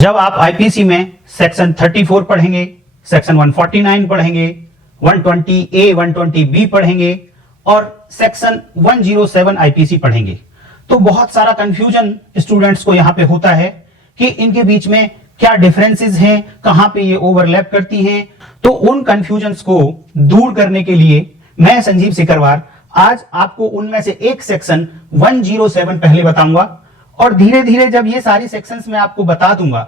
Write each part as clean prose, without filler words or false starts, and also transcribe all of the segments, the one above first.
जब आप आईपीसी में सेक्शन 34 पढ़ेंगे, सेक्शन 149 पढ़ेंगे, 120A 120B पढ़ेंगे और सेक्शन 107 आईपीसी पढ़ेंगे तो बहुत सारा कंफ्यूजन स्टूडेंट्स को यहां पे होता है कि इनके बीच में क्या डिफरेंसेस हैं, कहां पे ये ओवरलैप करती हैं। तो उन कंफ्यूजन्स को दूर करने के लिए मैं संजीव सिकरवार आज आपको उनमें से एक सेक्शन 107 पहले बताऊंगा और धीरे धीरे जब ये सारी सेक्शंस मैं आपको बता दूंगा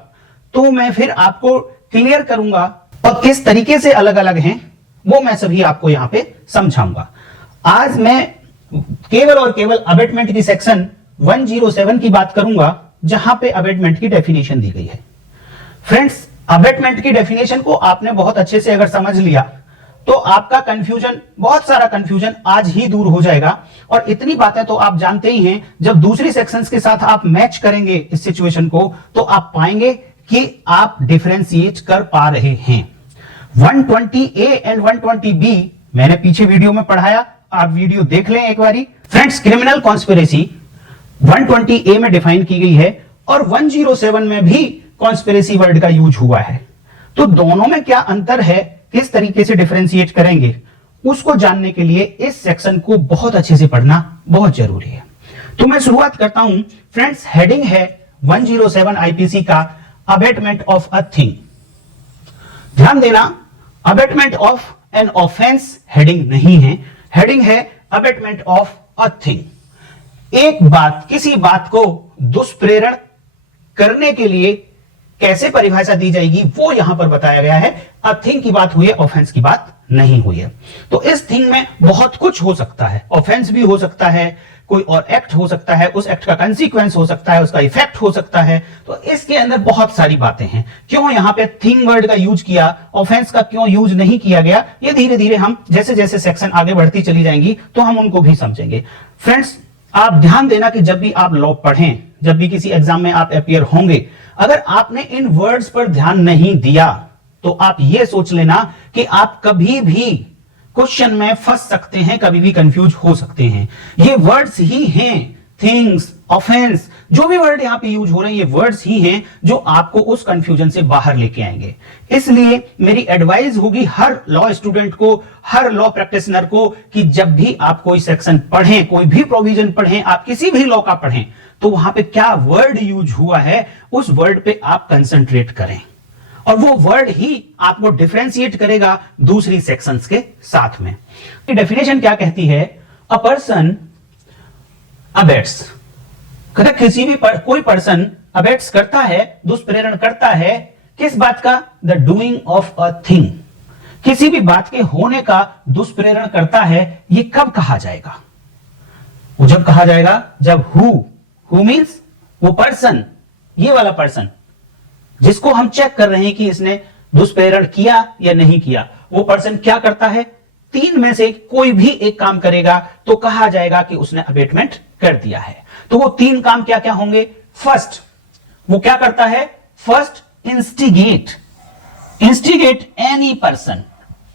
तो मैं फिर आपको क्लियर करूंगा और किस तरीके से अलग अलग हैं वो मैं सभी आपको यहां पे समझाऊंगा। आज मैं केवल और केवल अबेटमेंट की सेक्शन 107 की बात करूंगा जहां पे अबेटमेंट की डेफिनेशन दी गई है। फ्रेंड्स, अबेटमेंट की डेफिनेशन को आपने बहुत अच्छे से अगर समझ लिया तो आपका कंफ्यूजन, बहुत सारा कंफ्यूजन आज ही दूर हो जाएगा। और इतनी बातें तो आप जानते ही हैं, जब दूसरी सेक्शंस के साथ आप मैच करेंगे इस सिचुएशन को तो आप पाएंगे कि आप डिफरेंशिएट कर पा रहे हैं। 120A एंड 120B मैंने पीछे वीडियो में पढ़ाया, आप वीडियो देख लें एक बारी। फ्रेंड्स, क्रिमिनल कॉन्स्पिरेसी 120A में डिफाइन की गई है और 107 में भी कॉन्स्पिरेसी वर्ड का यूज हुआ है। तो दोनों में क्या अंतर है, किस तरीके से डिफरेंशिएट करेंगे, उसको जानने के लिए इस सेक्शन को बहुत अच्छे से पढ़ना बहुत जरूरी है। तो मैं शुरुआत करता हूं। फ्रेंड्स, हेडिंग है 107 आईपीसी का अबेटमेंट ऑफ अ थिंग। ध्यान देना, abetment of an offence heading नहीं है, हेडिंग है अबेटमेंट ऑफ अ थिंग। एक बात, किसी बात को दुष्प्रेरण करने के लिए कैसे परिभाषा दी जाएगी वो यहां पर बताया गया है। अ थिंग की बात हुई है, ऑफेंस की बात नहीं हुई है। तो इस थिंग में बहुत कुछ हो सकता है, ऑफेंस भी हो सकता है, कोई और एक्ट हो सकता है, उस एक्ट का कंसीक्वेंस हो सकता है, उसका इफेक्ट हो सकता है। तो इसके अंदर बहुत सारी बातें हैं। क्यों यहां पे थिंग वर्ड का यूज किया, ऑफेंस का क्यों यूज नहीं किया गया, ये धीरे धीरे हम जैसे जैसे सेक्शन आगे बढ़ती चली जाएंगी तो हम उनको भी समझेंगे। फ्रेंड्स, आप ध्यान देना कि जब भी आप लॉ पढ़ें, जब भी किसी एग्जाम में आप अपीयर होंगे, अगर आपने इन वर्ड्स पर ध्यान नहीं दिया तो आप यह सोच लेना कि आप कभी भी क्वेश्चन में फंस सकते हैं, कभी भी कंफ्यूज हो सकते हैं। ये वर्ड्स ही हैं, थिंग्स, ऑफेंस, जो भी वर्ड यहां पे यूज हो रहे हैं ये वर्ड्स ही हैं जो आपको उस कंफ्यूजन से बाहर लेके आएंगे। इसलिए मेरी एडवाइस होगी हर लॉ स्टूडेंट को, हर लॉ प्रैक्टिशनर को कि जब भी आप कोई सेक्शन पढ़ें, कोई भी प्रोविजन पढ़ें, आप किसी भी लॉ का पढ़ें तो वहां पे क्या वर्ड यूज हुआ है उस वर्ड पे आप कंसंट्रेट करें और वो वर्ड ही आपको डिफरेंशिएट करेगा दूसरी सेक्शंस के साथ में। डेफिनेशन क्या कहती है? अ पर्सन अबेट्स, किसी भी कोई पर्सन अबेट्स करता है, दुष्प्रेरण करता है, किस बात का? The doing of a thing, किसी भी बात के होने का दुष्प्रेरण करता है। ये कब कहा जाएगा? वो जब कहा जाएगा जब हु मीन्स वो पर्सन, ये वाला पर्सन जिसको हम चेक कर रहे हैं कि इसने दुष्प्रेरण किया या नहीं किया, वो पर्सन क्या करता है? तीन में से कोई भी एक काम करेगा तो कहा जाएगा कि उसने अबेटमेंट कर दिया है। तो वो तीन काम क्या क्या होंगे? फर्स्ट, वो क्या करता है? First, instigate any person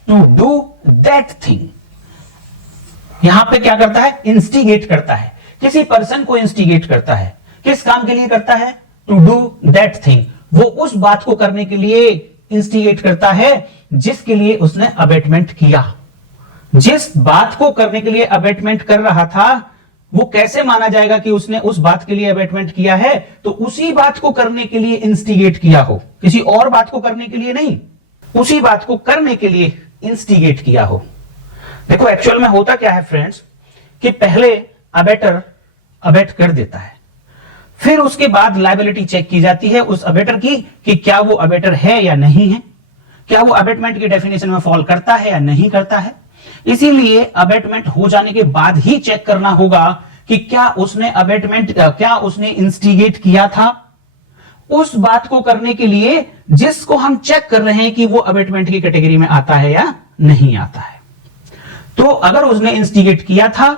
to do that thing. यहां पे क्या करता है? इंस्टिगेट करता है, किसी पर्सन को इंस्टिगेट करता है। किस काम के लिए करता है? टू डू दैट थिंग, वो उस बात को करने के लिए इंस्टिगेट करता है जिसके लिए उसने अबेटमेंट किया। जिस बात को करने के लिए अबेटमेंट कर रहा था वो कैसे माना जाएगा कि उसने उस बात के लिए अबेटमेंट किया है? तो उसी बात को करने के लिए इंस्टिगेट किया हो, किसी और बात को करने के लिए नहीं, उसी बात को करने के लिए इंस्टिगेट किया हो। देखो एक्चुअल में होता क्या है फ्रेंड्स कि पहले अबेटर अबेट कर देता है, फिर उसके बाद लायबिलिटी चेक की जाती है उस अबेटर की कि क्या वो अबेटर है या नहीं है, क्या वो अबेटमेंट की डेफिनेशन में फॉल करता है या नहीं करता है। इसीलिए अबेटमेंट हो जाने के बाद ही चेक करना होगा कि क्या उसने अबेटमेंट, क्या उसने इंस्टिगेट किया था उस बात को करने के लिए जिसको हम चेक कर रहे हैं कि वो अबेटमेंट की कैटेगरी में आता है या नहीं आता है। तो अगर उसने इंस्टिगेट किया था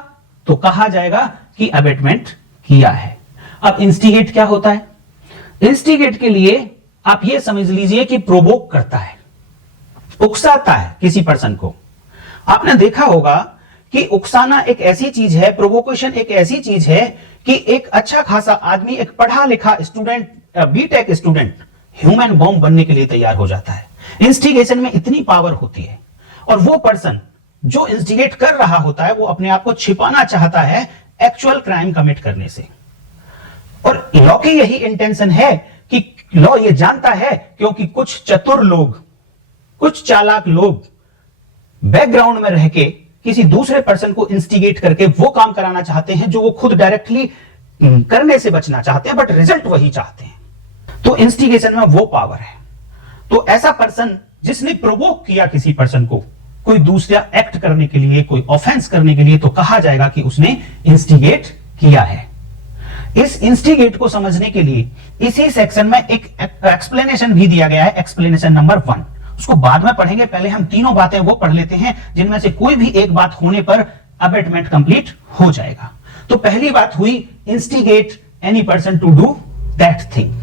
तो कहा जाएगा कि अबेटमेंट किया है। अब इंस्टिगेट क्या होता है? इंस्टिगेट के लिए आप यह समझ लीजिए कि प्रोवोक करता है, उकसाता है किसी पर्सन को। आपने देखा होगा कि उकसाना एक ऐसी चीज है, प्रोवोकेशन एक ऐसी चीज है कि एक अच्छा खासा आदमी, एक पढ़ा लिखा student, BTech student human bomb बनने के लिए तैयार हो जाता है। इंस्टिगेशन में इतनी पावर होती है, और वो पर्सन जो इंस्टिगेट कर रहा होता है वो अपने आप को छिपाना चाहता है एक्चुअल क्राइम कमिट करने से। और लॉ की यही इंटेंशन है कि लॉ ये जानता है, क्योंकि कुछ चतुर लोग, कुछ चालाक लोग बैकग्राउंड में रह के किसी दूसरे पर्सन को इंस्टिगेट करके वो काम कराना चाहते हैं जो वो खुद डायरेक्टली करने से बचना चाहते हैं, बट रिजल्ट वही चाहते हैं। तो इंस्टिगेशन में वो पावर है। तो ऐसा पर्सन जिसने प्रोवोक किया किसी पर्सन को कोई दूसरा एक्ट करने के लिए, कोई ऑफेंस करने के लिए, तो कहा जाएगा कि उसने इंस्टिगेट किया है। इस इंस्टिगेट को समझने के लिए इसी सेक्शन में एक एक्सप्लेनेशन भी दिया गया है, एक्सप्लेनेशन नंबर 1। उसको बाद में पढ़ेंगे, पहले हम तीनों बातें वो पढ़ लेते हैं जिनमें से कोई भी एक बात होने पर अबेटमेंट कंप्लीट हो जाएगा। तो पहली बात हुई instigate any person to do that thing.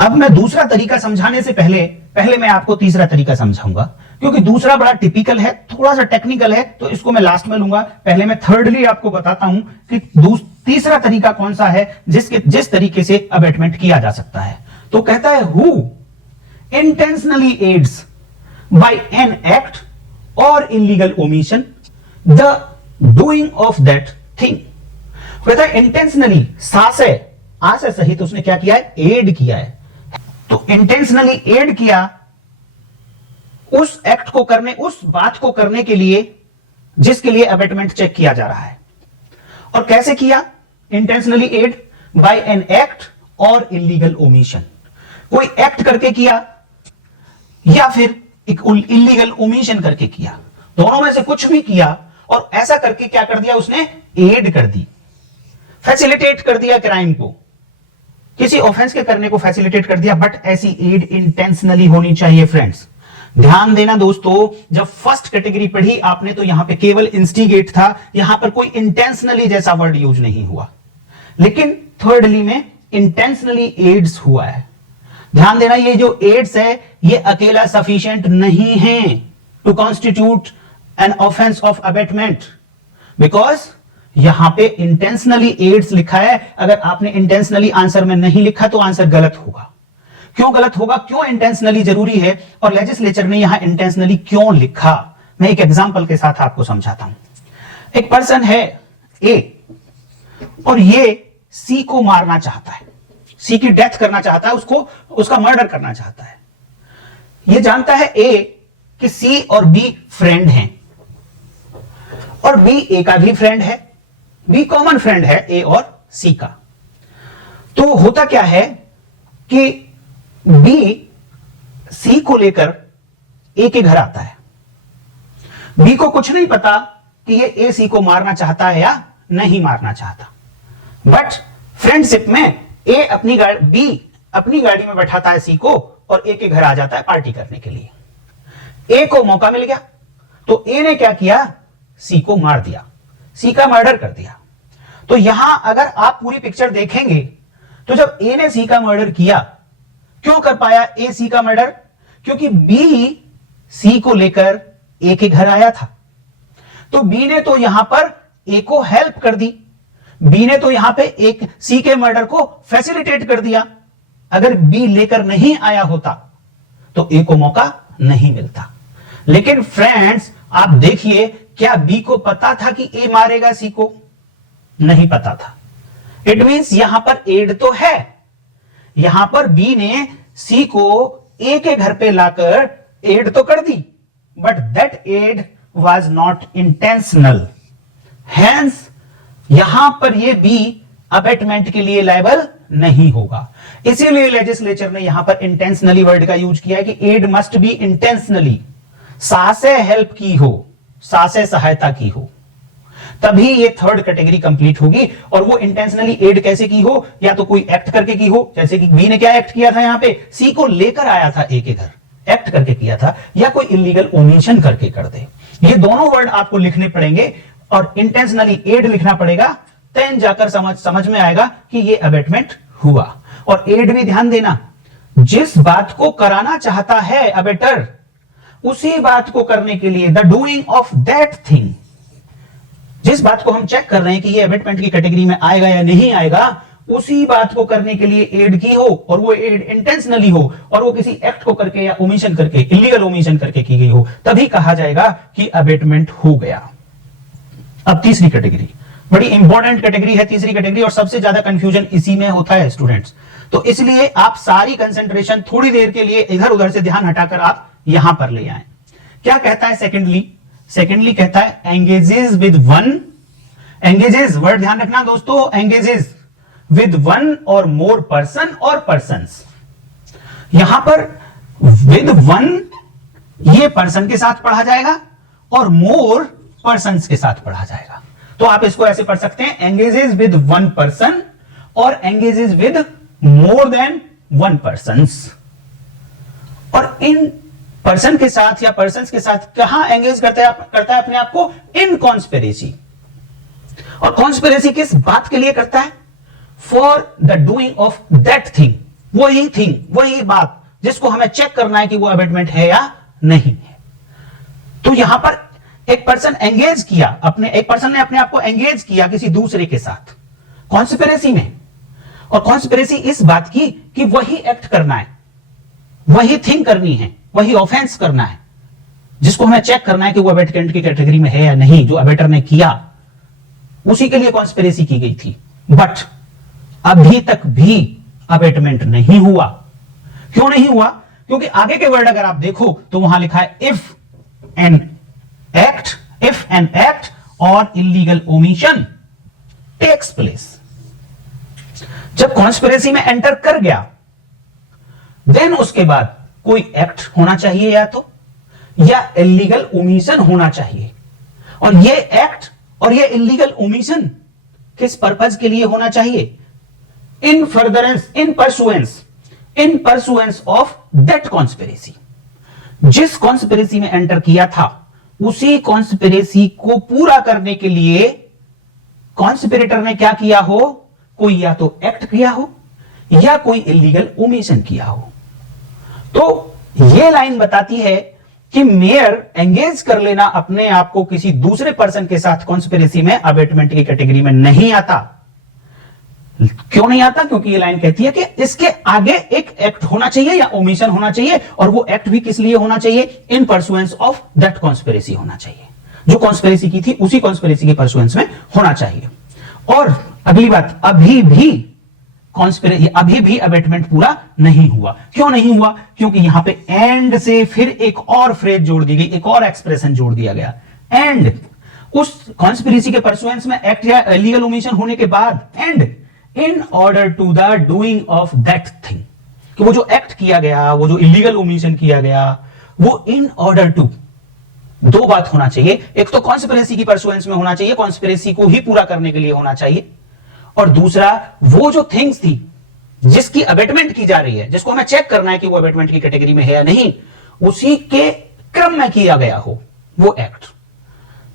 अब मैं दूसरा तरीका समझाने से पहले मैं आपको तीसरा तरीका समझाऊंगा, क्योंकि दूसरा बड़ा टिपिकल है, थोड़ा सा टेक्निकल है, तो इसको मैं लास्ट में लूंगा। पहले मैं थर्डली आपको बताता हूं कि तीसरा तरीका कौन सा है जिस तरीके से अबेटमेंट किया जा सकता है। तो कहता है who intentionally aids by an act or illegal omission the doing of that thing। कहता है इंटेंशनली, सा से आ से सहित उसने क्या किया है, एड किया है। तो इंटेंशनली एड किया उस एक्ट को करने, उस बात को करने के लिए जिसके लिए अबेटमेंट चेक किया जा रहा है। और कैसे किया? Intentionally aid by an act और इलीगल ओमिशन। कोई एक्ट करके किया या फिर एक इलीगल ओमिशन करके किया, दोनों में से कुछ भी किया, और ऐसा करके क्या कर दिया उसने, एड कर दी, फैसिलिटेट कर दिया क्राइम को, किसी ऑफेंस के करने को फैसिलिटेट कर दिया। बट ऐसी एड इंटेंशनली होनी चाहिए फ्रेंड्स। ध्यान देना दोस्तों, जब फर्स्ट कैटेगरी पढ़ी आपने तो यहां पे केवल इंस्टिगेट था, यहां पर कोई इंटेंशनली जैसा वर्ड यूज नहीं हुआ, लेकिन थर्डली में इंटेंशनली एड्स हुआ है। ध्यान देना, ये जो एड्स है ये अकेला सफिशिएंट नहीं है to constitute an offence of abetment, because यहां पे इंटेंशनली एड्स लिखा है। अगर आपने इंटेंशनली आंसर में नहीं लिखा तो आंसर गलत होगा। क्यों गलत होगा, क्यों इंटेंशनली जरूरी है, और लेजिस्लेचर ने यहां इंटेंशनली क्यों लिखा, मैं एक एग्जांपल के साथ आपको समझाता हूं। एक पर्सन है ए और ये सी को मारना चाहता है, सी की डेथ करना चाहता है, उसका मर्डर करना चाहता है। ये जानता है ए कि सी और बी फ्रेंड हैं, और बी ए का भी फ्रेंड है, बी कॉमन फ्रेंड है ए और सी का। तो होता क्या है कि बी सी को लेकर ए के घर आता है। बी को कुछ नहीं पता कि ये ए सी को मारना चाहता है या नहीं मारना चाहता, बट फ्रेंडशिप में ए अपनी गाड़ी, बी अपनी गाड़ी में बैठाता है सी को और ए के घर आ जाता है पार्टी करने के लिए। ए को मौका मिल गया तो ए ने क्या किया, सी को मार दिया, सी का मर्डर कर दिया। तो यहां अगर आप पूरी पिक्चर देखेंगे तो जब ए ने सी का मर्डर किया, क्यों कर पाया ए सी का मर्डर, क्योंकि बी सी को लेकर ए के घर आया था। तो बी ने तो यहां पर ए को हेल्प कर दी, बी ने तो यहां पे एक सी के मर्डर को फैसिलिटेट कर दिया। अगर बी लेकर नहीं आया होता तो ए को मौका नहीं मिलता। लेकिन फ्रेंड्स आप देखिए, क्या बी को पता था कि ए मारेगा सी को? नहीं पता था। इट मींस यहां पर एड तो है, यहां पर बी ने सी को ए के घर पे लाकर एड तो कर दी, but that add was not intentional. Hence यहां पर ये बी अबेटमेंट के लिए लायबल नहीं होगा। इसीलिए लेजिस्लेचर ने यहां पर इंटेंशनली वर्ड का यूज किया है कि एड मस्ट बी इंटेंशनली, सा से हेल्प की हो, सा से सहायता की हो, तभी ये थर्ड कैटेगरी कंप्लीट होगी। और वो इंटेंशनली एड कैसे की हो, या तो कोई एक्ट करके की हो, जैसे कि बी ने क्या एक्ट किया था, यहां पे सी को लेकर आया था ए के घर, एक्ट करके किया था, या कोई इलीगल ओमिशन करके कर दे। ये दोनों वर्ड आपको लिखने पड़ेंगे और इंटेंशनली एड लिखना पड़ेगा, तब जाकर समझ में आएगा कि ये अबेटमेंट हुआ। और एड भी ध्यान देना, जिस बात को कराना चाहता है अबेटर, उसी बात को करने के लिए, the doing of that thing, जिस बात को हम चेक कर रहे हैं कि ये अबेटमेंट की कैटेगरी में आएगा या नहीं आएगा, उसी बात को करने के लिए एड की हो और वो एड इंटेंशनली हो और वो किसी एक्ट को करके या ओमिशन करके, इलीगल ओमिशन करके की गई हो, तभी कहा जाएगा कि अबेटमेंट हो गया। अब तीसरी कैटेगरी, बड़ी इंपॉर्टेंट कैटेगरी है तीसरी कैटेगरी, और सबसे ज्यादा कंफ्यूजन इसी में होता है स्टूडेंट्स। तो इसलिए आप सारी कंसंट्रेशन थोड़ी देर के लिए इधर उधर से ध्यान हटाकर आप यहां पर ले आए। क्या कहता है सेकेंडली कहता है engages with one, engages word ध्यान रखना दोस्तों, एंगेजेस विद वन और मोर पर्सन और पर्संस। यहां पर विद वन ये पर्सन के साथ पढ़ा जाएगा और मोर पर्संस के साथ पढ़ा जाएगा। तो आप इसको ऐसे पढ़ सकते हैं, एंगेजेस विद वन पर्सन और engages with more than one persons. और इन पर्सन के साथ या पर्संस के साथ कहां एंगेज करता है अपने आप को? इन कॉन्स्पिरेसी। और कॉन्स्पिरेसी किस बात के लिए करता है? For the doing of that thing, वही बात जिसको हमें चेक करना है कि वो अबेटमेंट है या नहीं है। तो यहां पर एक पर्सन एंगेज किया, एक पर्सन ने अपने आप को एंगेज किया किसी दूसरे के साथ कॉन्स्पिरेसी में, और कॉन्स्पिरेसी इस बात की कि वही एक्ट करना है, वही थिंग करनी है, वही ऑफेंस करना है, जिसको हमें चेक करना है कि वो अबेटमेंट की कैटेगरी में है या नहीं, जो अबेटर ने किया उसी के लिए कॉन्स्पिरेसी की गई थी। बट अभी तक भी अबेटमेंट नहीं हुआ। क्यों नहीं हुआ? क्योंकि आगे के वर्ड अगर आप देखो तो वहां लिखा है इफ एन एक्ट और इलीगल ओमिशन टेक्स प्लेस। जब कॉन्स्पिरेसी में एंटर कर गया, देन उसके बाद कोई एक्ट होना चाहिए या इलीगल ओमिशन होना चाहिए। और ये एक्ट और ये इलीगल ओमिशन किस पर्पज के लिए होना चाहिए? इन furtherance, in pursuance of that conspiracy. जिस कॉन्स्पिरेसी में एंटर किया था उसी कॉन्स्पिरेसी को पूरा करने के लिए कॉन्स्पिरेटर ने क्या किया हो? कोई या तो एक्ट किया हो या कोई इलीगल ओमिशन किया हो। तो यह लाइन बताती है कि मेयर एंगेज कर लेना अपने आप को किसी दूसरे पर्सन के साथ कॉन्स्पिरेसी में अबेटमेंट की कैटेगरी में नहीं आता। क्यों नहीं आता? क्योंकि ये लाइन कहती है कि इसके आगे एक एक्ट होना चाहिए या ओमिशन होना चाहिए, और वो एक्ट भी किस लिए होना चाहिए? इन परसुएंस ऑफ दैट कॉन्स्पिरेसी होना चाहिए। जो कॉन्स्पिरेसी की थी उसी कॉन्स्पिरेसी के परसुएंस में होना चाहिए। और अगली बात, अभी भी अबेटमेंट पूरा नहीं हुआ। क्यों नहीं हुआ? क्योंकि यहां पे एंड से फिर एक और फ्रेज जोड़ दी गई, एक और एक्सप्रेशन जोड़ दिया गया। एंड उस कॉन्स्पिरेसी के परसुएंस में एक्ट या इलीगल ओमिशन होने के बाद and in order to the doing of that thing, कि वो जो एक्ट किया गया, वो जो इलीगल ओमिशन किया गया, वो इन ऑर्डर टू, दो बात होना चाहिए। एक तो कॉन्स्पिरेसी की परसुएंस में होना चाहिए, कॉन्स्पिरेसी को ही पूरा करने के लिए होना चाहिए, और दूसरा वो जो थिंग्स थी जिसकी अबेटमेंट की जा रही है, जिसको हमें चेक करना है कि वो अबेटमेंट की कैटेगरी में है या नहीं, उसी के क्रम में किया गया हो वो एक्ट।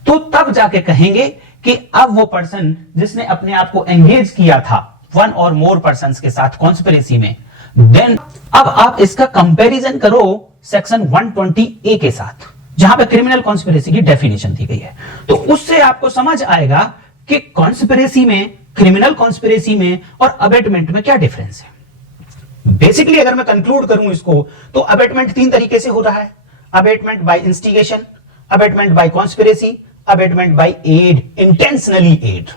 तो तब जाके कहेंगे कि अब वो पर्सन जिसने अपने आप को एंगेज किया था वन और मोर पर्संस के साथ कॉन्स्पिरेसी में, देन अब आप इसका कंपैरिजन करो सेक्शन 120A के साथ, जहां पे क्रिमिनल कॉन्स्पिरेसी की डेफिनेशन दी गई है। तो उससे आपको समझ आएगा कि कॉन्स्पिरेसी में, क्रिमिनल कॉन्स्पिरेसी में और अबेटमेंट में क्या डिफरेंस है। बेसिकली अगर मैं कंक्लूड करूं इसको, तो अबेटमेंट तीन तरीके से हो रहा है: abetment by instigation, abetment by conspiracy, abetment by aid, intentionally aid.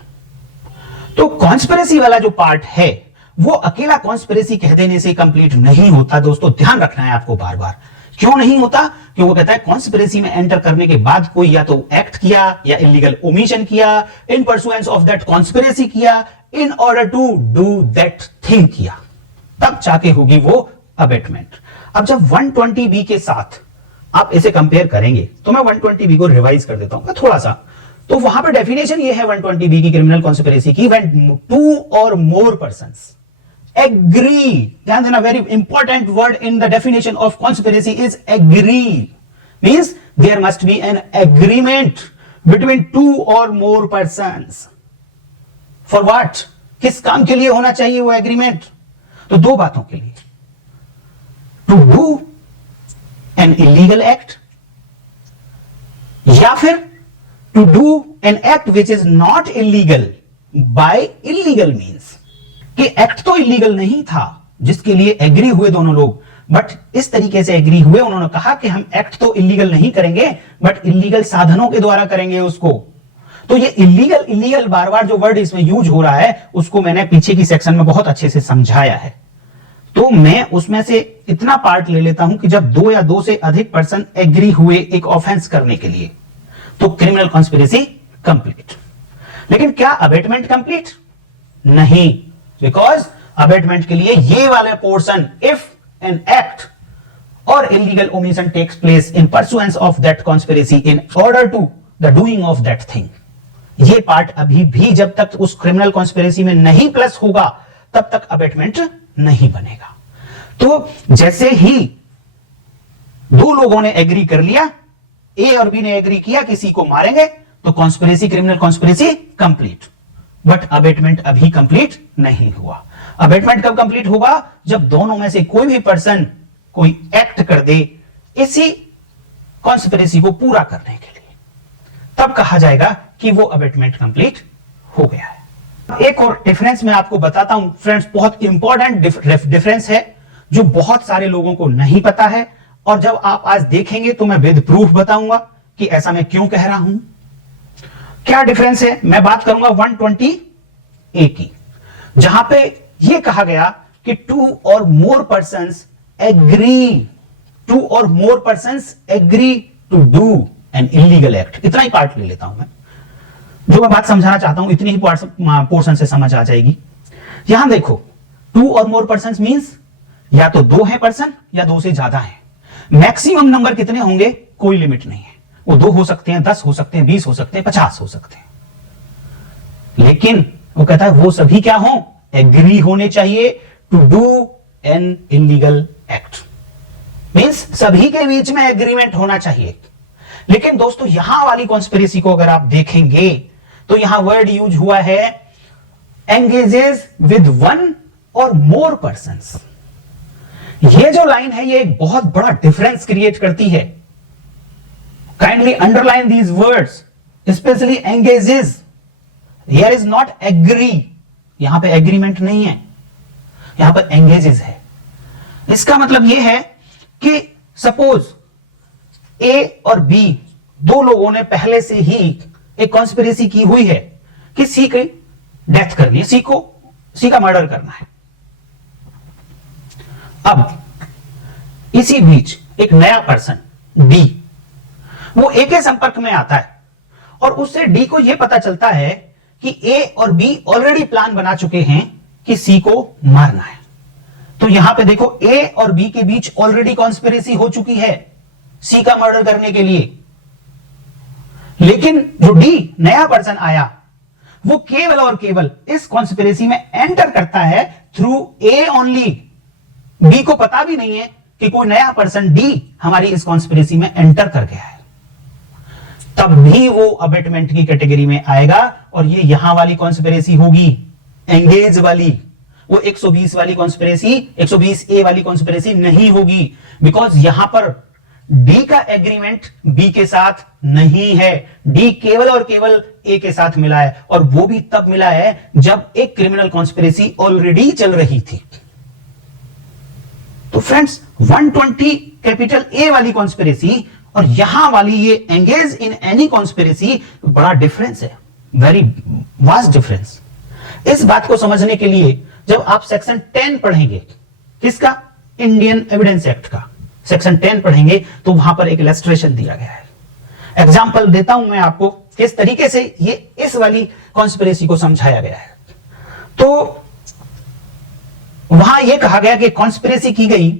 तो कॉन्स्पिरेसी वाला जो पार्ट है वो अकेला कॉन्स्पिरेसी कह देने से कंप्लीट नहीं होता दोस्तों, ध्यान रखना है आपको बार बार। क्यों नहीं होता? क्योंकि वो कहता है कॉन्स्पिरेसी में एंटर करने के बाद कोई या तो एक्ट किया या इलीगल ओमिशन किया, in pursuance of that conspiracy किया, in order to do that thing किया, तब जाके होगी वो अबेटमेंट। अब जब 120B के साथ आप इसे कंपेयर करेंगे, तो मैं 120B को रिवाइज कर देता हूं थोड़ा सा। तो वहां पर डेफिनेशन ये है 120B की क्रिमिनल कॉन्स्पिरेसी की, व्हेन टू और मोर पर्संस एग्री, ध्यान देना, very important word in the definition of conspiracy is agree, means there must be an agreement between two और मोर पर्संस। For what? किस काम के लिए होना चाहिए वो एग्रीमेंट? तो दो बातों के लिए, to do an illegal act, या फिर to do an act which is not illegal by illegal means. कि एक्ट तो इलीगल नहीं था जिसके लिए एग्री हुए दोनों लोग, बट इस तरीके से एग्री हुए, उन्होंने कहा कि हम एक्ट तो इलीगल नहीं करेंगे बट इलीगल साधनों के द्वारा करेंगे उसको। तो ये इलीगल इलीगल बार बार जो वर्ड इसमें यूज हो रहा है उसको मैंने पीछे की सेक्शन में बहुत अच्छे से समझाया है। तो मैं उसमें से इतना पार्ट ले लेता हूं कि जब दो या दो से अधिक पर्सन एग्री हुए एक ऑफेंस करने के लिए तो क्रिमिनल कॉन्स्पिरेसी कंप्लीट। लेकिन क्या अबेटमेंट कंप्लीट? नहीं, बिकॉज अबेटमेंट के लिए ये वाले portion, if an act or illegal omission takes place in pursuance of that conspiracy in order to the doing of that thing, ये पार्ट अभी भी जब तक उस क्रिमिनल कॉन्स्पिरेसी में नहीं प्लस होगा तब तक अबेटमेंट नहीं बनेगा। तो जैसे ही दो लोगों ने एग्री कर लिया, ए और बी ने एग्री किया किसी को मारेंगे, तो conspiracy, criminal conspiracy complete. But abetment अभी कंप्लीट नहीं हुआ। अबेटमेंट कब कंप्लीट होगा? जब दोनों में से कोई भी पर्सन कोई एक्ट कर दे इसी कॉन्स्पिरेसी को पूरा करने के लिए, तब कहा जाएगा कि वो अबेटमेंट कंप्लीट हो गया है। एक और डिफरेंस मैं आपको बताता हूं फ्रेंड्स, बहुत इंपॉर्टेंट डिफरेंस है जो बहुत सारे लोगों को नहीं पता है, और जब आप आज देखेंगे तो मैं विद प्रूफ बताऊंगा कि ऐसा मैं क्यों कह रहा हूं। क्या डिफरेंस है? मैं बात करूंगा 120A की, जहां पे यह कहा गया कि टू और more persons agree to do an illegal act. इतना ही पार्ट ले लेता हूं मैं, जो मैं बात समझाना चाहता हूं इतनी ही पोर्शन से समझ आ जाएगी। यहां देखो, टू और मोर पर्संस मींस या तो दो है पर्सन या दो से ज्यादा है। मैक्सिमम नंबर कितने होंगे? कोई लिमिट नहीं है, वो 2 हो सकते हैं, 10 हो सकते हैं, 20 हो सकते हैं, 50 हो सकते हैं। लेकिन वो कहता है वो सभी क्या हो? एग्री होने चाहिए to do an illegal act. Means सभी के बीच में एग्रीमेंट होना चाहिए। लेकिन दोस्तों यहां वाली कॉन्स्पिरेसी को अगर आप देखेंगे तो यहां वर्ड यूज हुआ है एंगेजेस विद वन और मोर पर्संस। ये जो लाइन है ये एक बहुत बड़ा डिफरेंस क्रिएट करती है। Kindly underline these words, specially engages. Here is not agree, यहां पे एग्रीमेंट नहीं है, यहां पर एंगेजेस है। इसका मतलब यह है कि सपोज ए और बी दो लोगों ने पहले से ही एक कॉन्स्पिरेसी की हुई है कि सी की डेथ करनी है, सी का मर्डर करना है। अब इसी बीच एक नया पर्सन डी, वो ए के संपर्क में आता है और उससे डी को यह पता चलता है कि ए और बी ऑलरेडी प्लान बना चुके हैं कि सी को मारना है। तो यहां पे देखो ए और बी के बीच ऑलरेडी कॉन्स्पिरेसी हो चुकी है सी का मर्डर करने के लिए। लेकिन जो डी नया पर्सन आया वो केवल और केवल इस कॉन्स्पिरेसी में एंटर करता है थ्रू ए ओनली। बी को पता भी नहीं है कि कोई नया पर्सन डी हमारी इस कॉन्स्पिरेसी में एंटर कर गया है। तब भी वो अबेटमेंट की कैटेगरी में आएगा और ये यहां वाली कॉन्स्पिरेसी होगी, एंगेज वाली। वो 120 वाली कॉन्स्पिरेसी, 120A वाली कॉन्स्पिरेसी नहीं होगी, बिकॉज यहां पर डी का एग्रीमेंट बी के साथ नहीं है। डी केवल और केवल ए के साथ मिला है, और वो भी तब मिला है जब एक क्रिमिनल कॉन्स्पिरेसी ऑलरेडी चल रही थी। तो फ्रेंड्स 120 कैपिटल ए वाली कॉन्स्पिरेसी और यहां वाली ये एंगेज इन एनी कॉन्स्पिरेसी, बड़ा डिफरेंस है, वेरी वास्ट डिफरेंस। इस बात को समझने के लिए जब आप सेक्शन 10 पढ़ेंगे, किसका? इंडियन एविडेंस एक्ट का सेक्शन 10 पढ़ेंगे तो वहां पर एक इलस्ट्रेशन दिया गया है। एग्जाम्पल देता हूं मैं आपको किस तरीके से ये इस वाली कॉन्स्पिरेसी को समझाया गया है। तो वहां यह कहा गया कि कॉन्स्पिरेसी की गई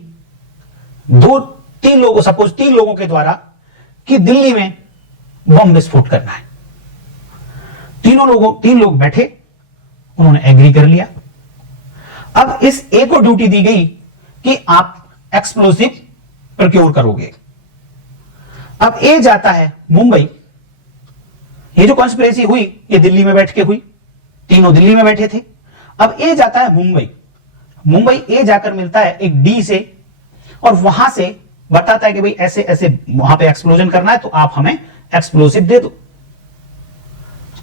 2-3 लोगों, सपोज 3 लोगों के द्वारा कि दिल्ली में बम विस्फोट करना है। 3 लोग बैठे, उन्होंने एग्री कर लिया। अब इस ए को ड्यूटी दी गई कि आप एक्सप्लोसिव प्रोक्योर करोगे। अब ए जाता है मुंबई। ये जो कॉन्स्पिरेसी हुई ये दिल्ली में बैठ के हुई, तीनों दिल्ली में बैठे थे। अब ए जाता है मुंबई ए जाकर मिलता है एक डी से और वहां से बताता है कि भाई ऐसे ऐसे वहां पे एक्सप्लोजन करना है, तो आप हमें एक्सप्लोसिव दे दो।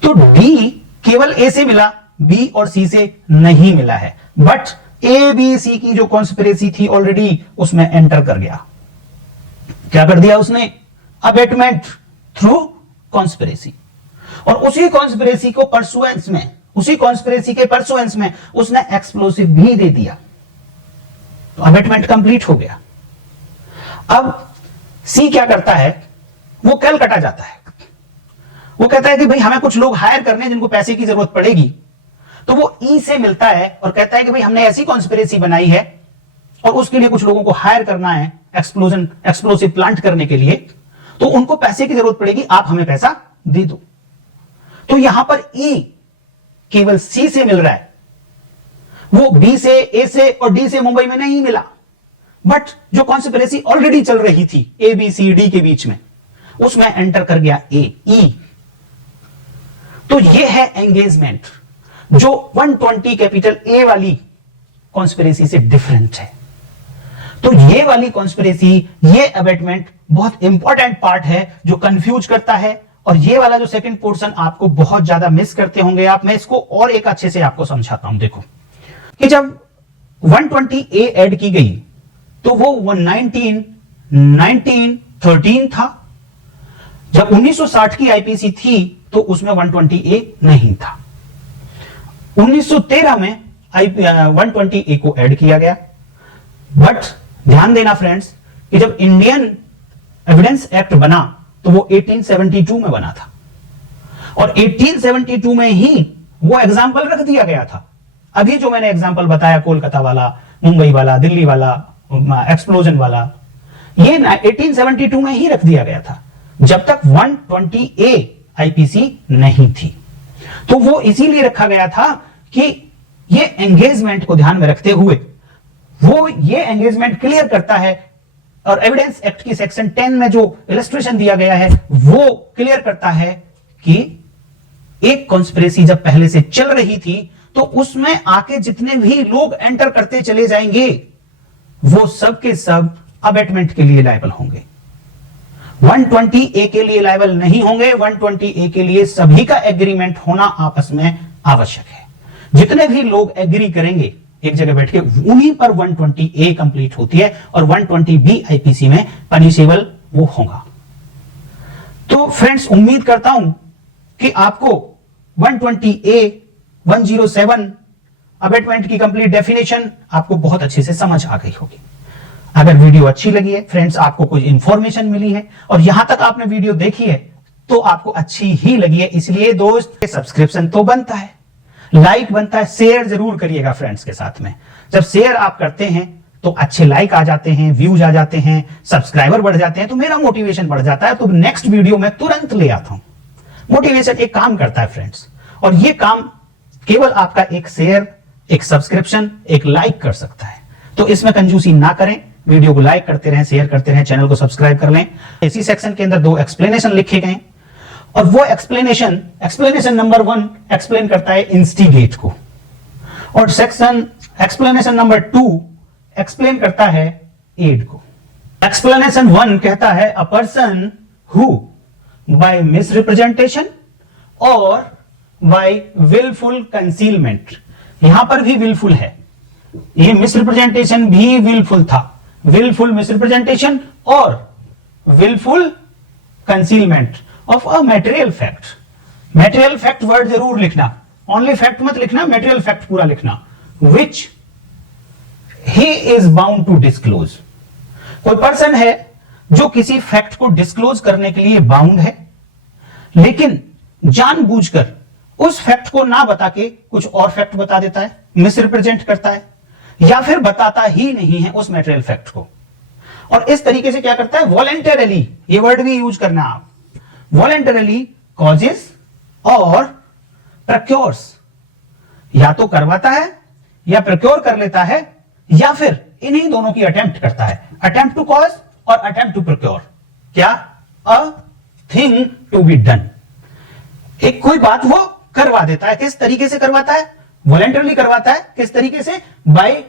तो डी केवल ए से मिला, बी और सी से नहीं मिला है, बट ए बी सी की जो कॉन्स्पिरेसी थी ऑलरेडी उसमें एंटर कर गया। क्या कर दिया उसने? Abetment through conspiracy. और उसी कॉन्स्पिरेसी को परसुएंस में, उसी कॉन्स्पिरेसी के परसुएंस में उसने एक्सप्लोसिव भी दे दिया, तो अबेटमेंट कंप्लीट हो गया। अब सी क्या करता है? वो कलकत्ता जाता है, वो कहता है कि भाई हमें कुछ लोग हायर करने जिनको पैसे की जरूरत पड़ेगी, तो वो ई से मिलता है और कहता है कि भाई हमने ऐसी कॉन्स्पिरेसी बनाई है और उसके लिए कुछ लोगों को हायर करना है एक्सप्लोसिव प्लांट करने के लिए, तो उनको पैसे की जरूरत पड़ेगी, आप हमें पैसा दे दो। तो यहां पर ई केवल सी से मिल रहा है, वो बी से, ए से और डी से मुंबई में नहीं मिला, बट जो कॉन्स्पिरेसी ऑलरेडी चल रही थी ए बी सी डी के बीच में, उसमें एंटर कर गया ए, ई। तो ये है एंगेजमेंट जो 120 कैपिटल ए वाली कॉन्स्पिरेसी से डिफरेंट है। तो ये वाली कॉन्स्पिरेसी, ये अबेटमेंट बहुत इंपॉर्टेंट पार्ट है जो कंफ्यूज करता है, और ये वाला जो सेकंड पोर्शन आपको बहुत ज्यादा मिस करते होंगे आप। मैं इसको और एक अच्छे से आपको समझाता हूं। देखो कि जब 120 ए ऐड की गई तो वो 1913 था। जब 1960 की आईपीसी थी तो उसमें 120 ए नहीं था। 1913 में 120 ए को ऐड किया गया। बट ध्यान देना फ्रेंड्स कि जब इंडियन एविडेंस एक्ट बना तो वो 1872 में बना था, और 1872 में ही वो एग्जाम्पल रख दिया गया था। अभी जो मैंने एग्जाम्पल बताया कोलकाता वाला, मुंबई वाला, दिल्ली वाला, एक्सप्लोजन वाला, ये 1872 में ही रख दिया गया था, जब तक 120 ए आईपीसी नहीं थी। तो वो इसीलिए रखा गया था कि ये एंगेजमेंट को ध्यान में रखते हुए वो ये एंगेजमेंट क्लियर करता है, और एविडेंस एक्ट की सेक्शन 10 में जो इलस्ट्रेशन दिया गया है वो क्लियर करता है कि एक कॉन्स्पिरेसी जब पहले से चल रही थी तो उसमें आके जितने भी लोग एंटर करते चले जाएंगे वो सब के सब अबेटमेंट के लिए लायबल होंगे। 120 ए के लिए लायबल नहीं होंगे। 120 ए के लिए सभी का एग्रीमेंट होना आपस में आवश्यक है। जितने भी लोग एग्री करेंगे एक जगह बैठ के, उन्हीं पर 120 ए कंप्लीट होती है, और 120 बी आईपीसी में पनिशेबल वो होगा। तो फ्रेंड्स उम्मीद करता हूं कि आपको 120 ए 107 अबेटमेंट की कंप्लीट डेफिनेशन आपको बहुत अच्छे से समझ आ गई होगी। अगर वीडियो अच्छी लगी है फ्रेंड्स, आपको कुछ इंफॉर्मेशन मिली है और यहां तक आपने वीडियो देखी है तो आपको अच्छी ही लगी है, इसलिए दोस्त सब्सक्रिप्शन तो बनता है, लाइक बनता है, शेयर जरूर करिएगा फ्रेंड्स के साथ में। जब शेयर आप करते हैं तो अच्छे लाइक आ जाते हैं, व्यूज आ जाते हैं, सब्सक्राइबर बढ़ जाते हैं, तो मेरा मोटिवेशन बढ़ जाता है, तो नेक्स्ट वीडियो में तुरंत ले आता हूं। मोटिवेशन एक काम करता है फ्रेंड्स, और ये काम केवल आपका एक शेयर, एक सब्सक्रिप्शन, एक लाइक कर सकता है। तो इसमें कंजूसी ना करें, वीडियो को लाइक करते रहें, शेयर करते रहें, चैनल को सब्सक्राइब कर लें। इसी सेक्शन के अंदर 2 एक्सप्लेनेशन लिखे गए, और वो एक्सप्लेनेशन नंबर 1 एक्सप्लेन करता है इंस्टिगेट को, और एक्सप्लेनेशन नंबर 2 एक्सप्लेन करता है एड को। एक्सप्लेनेशन 1 कहता है a person who by misrepresentation और बाय विलफुल कंसीलमेंट, यहां पर भी विलफुल है, ये मिसरिप्रेजेंटेशन भी विलफुल था, विलफुल मिसरिप्रेजेंटेशन और wilful concealment of a material fact. Material fact word जरूर लिखना, ओनली फैक्ट मत लिखना, मटेरियल फैक्ट पूरा लिखना। Which he is bound to disclose, कोई पर्सन है जो किसी फैक्ट को डिस्क्लोज करने के लिए बाउंड है, लेकिन जानबूझकर उस फैक्ट को ना बता के कुछ और फैक्ट बता देता है, मिसरिप्रेजेंट करता है, या फिर बताता ही नहीं है उस मटेरियल फैक्ट को। और इस तरीके से क्या करता है, वॉलेंटरली, ये वर्ड भी यूज करना आप, वॉलेंटरली कॉजेस और प्रक्योर्स, या तो करवाता है या प्रक्योर कर लेता है, या फिर इन्हीं दोनों की अटेम्प्ट करता है, अटेम्प्ट टू कॉज और अटेम्प्ट टू प्रक्योर। क्या? A thing to be done, एक कोई बात वो करवा देता है। किस तरीके से करवाता है? वॉलेंटरली करवाता है। किस तरीके से? बाय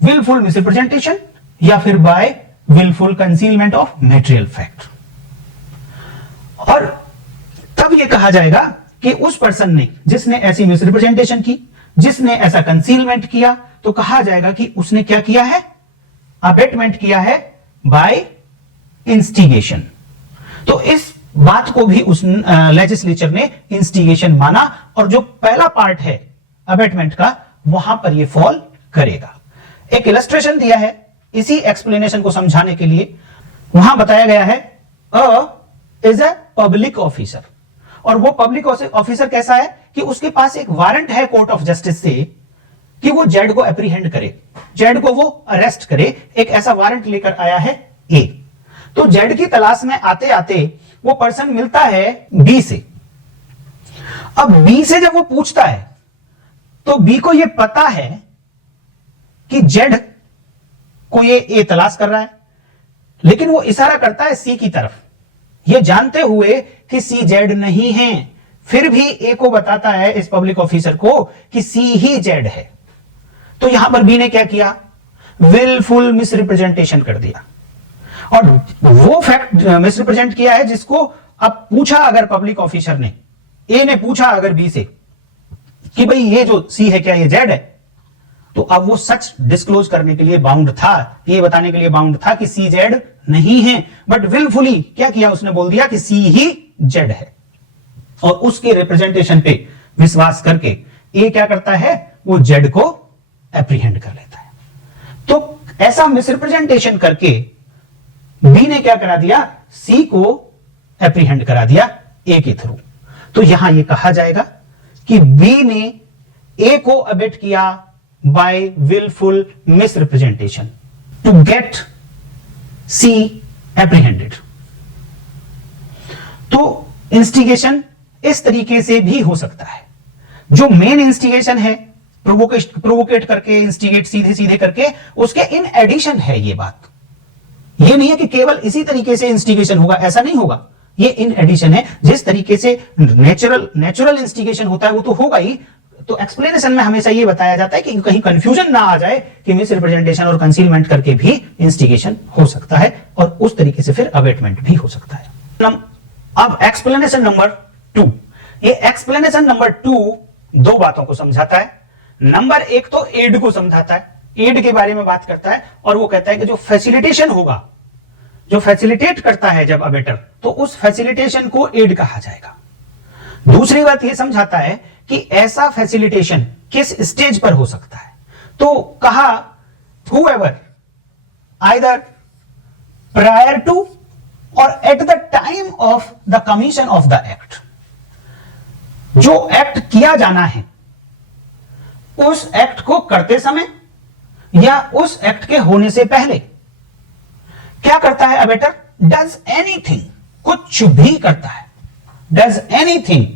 विलफुल मिसरिप्रेजेंटेशन या फिर by wilful concealment of material fact. और तब यह कहा जाएगा कि उस पर्सन ने, जिसने ऐसी मिसरिप्रेजेंटेशन की, जिसने ऐसा कंसीलमेंट किया, तो कहा जाएगा कि उसने क्या किया है, अबेटमेंट किया है बाय इंस्टिगेशन। तो इस बात को भी उस लेजिस्लेचर ने इंस्टिगेशन माना, और जो पहला पार्ट है अबेटमेंट का, वहां पर यह फॉल करेगा। एक इलस्ट्रेशन दिया है इसी एक्सप्लेनेशन को समझाने के लिए। वहां बताया गया है इज अ पब्लिक ऑफिसर, और वो पब्लिक ऑफिसर कैसा है कि उसके पास एक वारंट है कोर्ट ऑफ जस्टिस से कि वो जेड को एप्रीहेंड करे, जेड को वो अरेस्ट करे। एक ऐसा वारंट लेकर आया है ए। तो जेड की तलाश में आते आते वो पर्सन मिलता है बी से। अब बी से जब वो पूछता है तो बी को ये पता है कि जेड को ये ए तलाश कर रहा है, लेकिन वो इशारा करता है सी की तरफ, ये जानते हुए कि सी जेड नहीं है। फिर भी ए को बताता है, इस पब्लिक ऑफिसर को, कि सी ही जेड है। तो यहां पर बी ने क्या किया, विलफुल मिसरिप्रेजेंटेशन कर दिया, और वो फैक्ट मिसरिप्रेजेंट किया है जिसको अब पूछा अगर पब्लिक ऑफिसर ने, ए ने पूछा अगर बी से कि भाई ये जो सी है क्या ये जेड है, तो अब वो सच डिस्क्लोज करने के लिए बाउंड था, ये बताने के लिए बाउंड था कि सी जेड नहीं है, बट विलफुली क्या किया, उसने बोल दिया कि सी ही जेड है। और उसके रिप्रेजेंटेशन पे विश्वास करके ए क्या करता है, वो जेड को एप्रीहेंड कर लेता है। तो ऐसा मिसरिप्रेजेंटेशन करके बी ने क्या करा दिया, सी को एप्रीहेंड करा दिया ए के थ्रू। तो यहां यह कहा जाएगा कि बी ने ए को अबेट किया by wilful misrepresentation to get C apprehended. तो इंस्टिगेशन इस तरीके से भी हो सकता है। जो मेन इंस्टिगेशन है, प्रोवोकेट करके, इंस्टिगेट सीधे सीधे करके, उसके इन एडिशन है ये बात। ये नहीं है कि केवल इसी तरीके से इंस्टिगेशन होगा, ऐसा नहीं होगा, ये इन एडिशन है। जिस तरीके से नेचुरल इंस्टिगेशन होता है वो तो होगा ही। तो एक्सप्लेनेशन में हमेशा ये बताया जाता है कि कहीं कंफ्यूजन ना आ जाए कि मिस रिप्रेजेंटेशन और कंसीलमेंट करके भी इंस्टिगेशन हो सकता है, और उस तरीके से फिर अबेटमेंट भी हो सकता है। अब एक्सप्लेनेशन नंबर 2, ये एक्सप्लेनेशन नंबर 2 दो बातों को समझाता है। नंबर 1 तो एड को समझाता है, एड के बारे में बात करता है, और वो कहता है कि जो फैसिलिटेशन होगा, जो फैसिलिटेट करता है जब अबेटर, तो उस फैसिलिटेशन को एड कहा जाएगा। दूसरी बात ये समझाता है कि ऐसा फैसिलिटेशन किस स्टेज पर हो सकता है। तो कहा whoever either prior to or at the time of the commission of the act, जो एक्ट किया जाना है उस एक्ट को करते समय या उस एक्ट के होने से पहले क्या करता है अबेटर, डज एनीथिंग, कुछ भी करता है, डज एनीथिंग।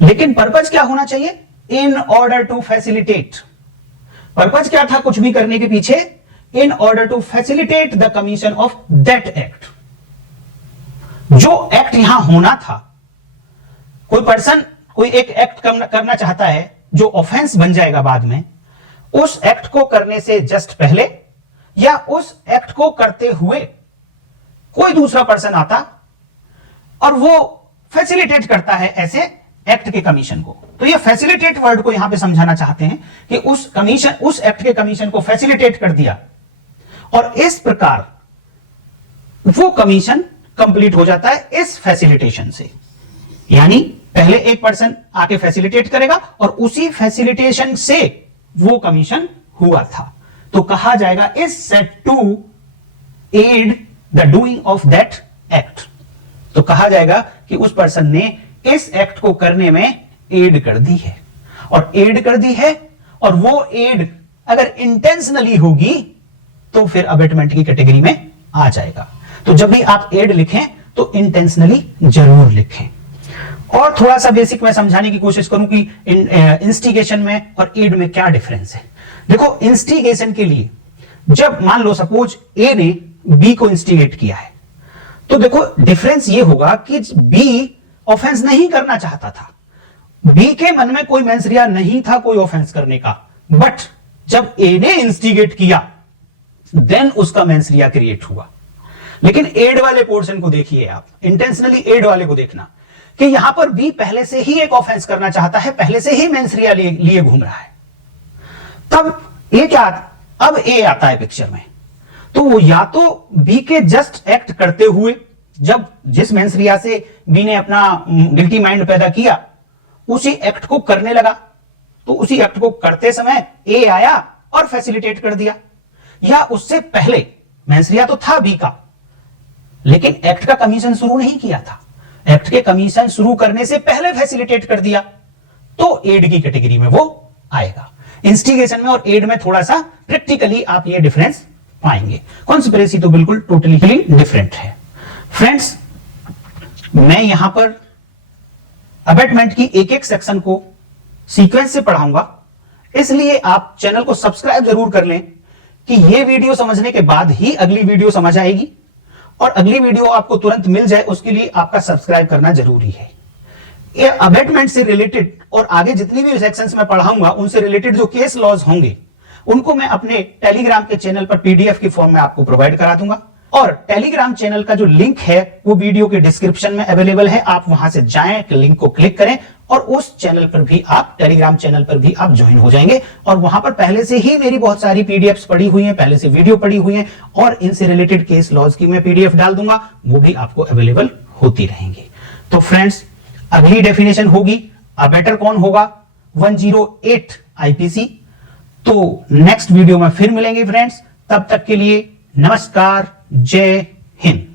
लेकिन पर्पज क्या होना चाहिए, in order to facilitate. Purpose क्या था कुछ भी करने के पीछे, in order to facilitate the commission of that act. जो एक्ट यहां होना था, कोई पर्सन कोई एक एक्ट करना चाहता है जो ऑफेंस बन जाएगा बाद में, उस एक्ट को करने से जस्ट पहले या उस एक्ट को करते हुए कोई दूसरा पर्सन आता और वो फैसिलिटेट करता है ऐसे एक्ट के कमीशन को। तो ये फैसिलिटेट वर्ड को यहां पे समझाना चाहते हैं कि उस एक्ट के कमीशन को फैसिलिटेट कर दिया, और इस प्रकार वो कमीशन कंप्लीट हो जाता है इस फैसिलिटेशन से। यानी पहले एक पर्सन आके फैसिलिटेट करेगा और उसी फैसिलिटेशन से वो कमीशन हुआ था। तो कहा जाएगा is said to aid the doing of that act. तो कहा जाएगा कि उस पर्सन ने इस एक्ट को करने में एड कर दी है, और एड कर दी है, और वो एड अगर इंटेंशनली होगी तो फिर अबेटमेंट की कैटेगरी में आ जाएगा। तो जब भी आप एड लिखें तो इंटेंशनली जरूर लिखें। और थोड़ा सा बेसिक मैं समझाने की कोशिश करूं कि इंस्टिगेशन में और एड में क्या डिफरेंस है। देखो, इंस्टिगेशन के लिए जब मान लो सपोज ए ने बी को इंस्टिगेट किया है, तो देखो डिफरेंस ये होगा कि बी ऑफेंस नहीं करना चाहता था, बी के मन में कोई मेंसरिया नहीं था कोई ऑफेंस करने का, बट जब ए ने इंस्टिगेट किया देन उसका मेंसरिया क्रिएट हुआ। लेकिन एड वाले पोर्शन को देखिए आप, इंटेंशनली एड वाले को देखना कि यहां पर बी पहले से ही एक ऑफेंस करना चाहता है, पहले से ही मेंसरिया लिए घूम रहा है। तब ए क्या, अब ए आता है पिक्चर में, तो वो या तो बी के जस्ट एक्ट करते हुए, जब जिस मेंसरिया से बी ने अपना गिल्टी माइंड पैदा किया उसी एक्ट को करने लगा, तो उसी एक्ट को करते समय ए आया और फैसिलिटेट कर दिया, या उससे पहले मेंसरिया तो था बी का लेकिन एक्ट का कमीशन शुरू नहीं किया था, एक्ट के कमीशन शुरू करने से पहले फैसिलिटेट कर दिया, तो एड की कैटेगरी में वो आएगा। इंस्टिगेशन में और एड में थोड़ा सा प्रैक्टिकली आप ये डिफरेंस पाएंगे। कॉन्स्पिरेसी तो बिल्कुल टोटली डिफरेंट है। फ्रेंड्स, मैं यहां पर अबेटमेंट की एक एक सेक्शन को सीक्वेंस से पढ़ाऊंगा, इसलिए आप चैनल को सब्सक्राइब जरूर कर लें कि यह वीडियो समझने के बाद ही अगली वीडियो समझ आएगी, और अगली वीडियो आपको तुरंत मिल जाए उसके लिए आपका सब्सक्राइब करना जरूरी है। ये अबेटमेंट से रिलेटेड और आगे जितनी भी सेक्शंस में पढ़ाऊंगा उनसे रिलेटेड जो केस लॉज होंगे उनको मैं अपने टेलीग्राम के चैनल पर पीडीएफ की फॉर्म में आपको प्रोवाइड करा दूंगा, और टेलीग्राम चैनल का जो लिंक है वो वीडियो के डिस्क्रिप्शन में अवेलेबल है। आप वहां से जाएं, लिंक को क्लिक करें और उस चैनल पर भी आप, टेलीग्राम चैनल पर भी आप ज्वाइन हो जाएंगे, और वहां पर पहले से ही मेरी बहुत सारी पीडीएफ्स पड़ी हुई हैं, पहले से वीडियो पड़ी हुई हैं, और इनसे रिलेटेड केस लॉज की मैं पीडीएफ डाल दूंगा, वो भी आपको अवेलेबल होती रहेंगी। तो फ्रेंड्स, अगली डेफिनेशन होगी अबेटर कौन होगा, 108 आईपीसी। तो नेक्स्ट वीडियो में फिर मिलेंगे फ्रेंड्स, तब तक के लिए नमस्कार, जय हिंद।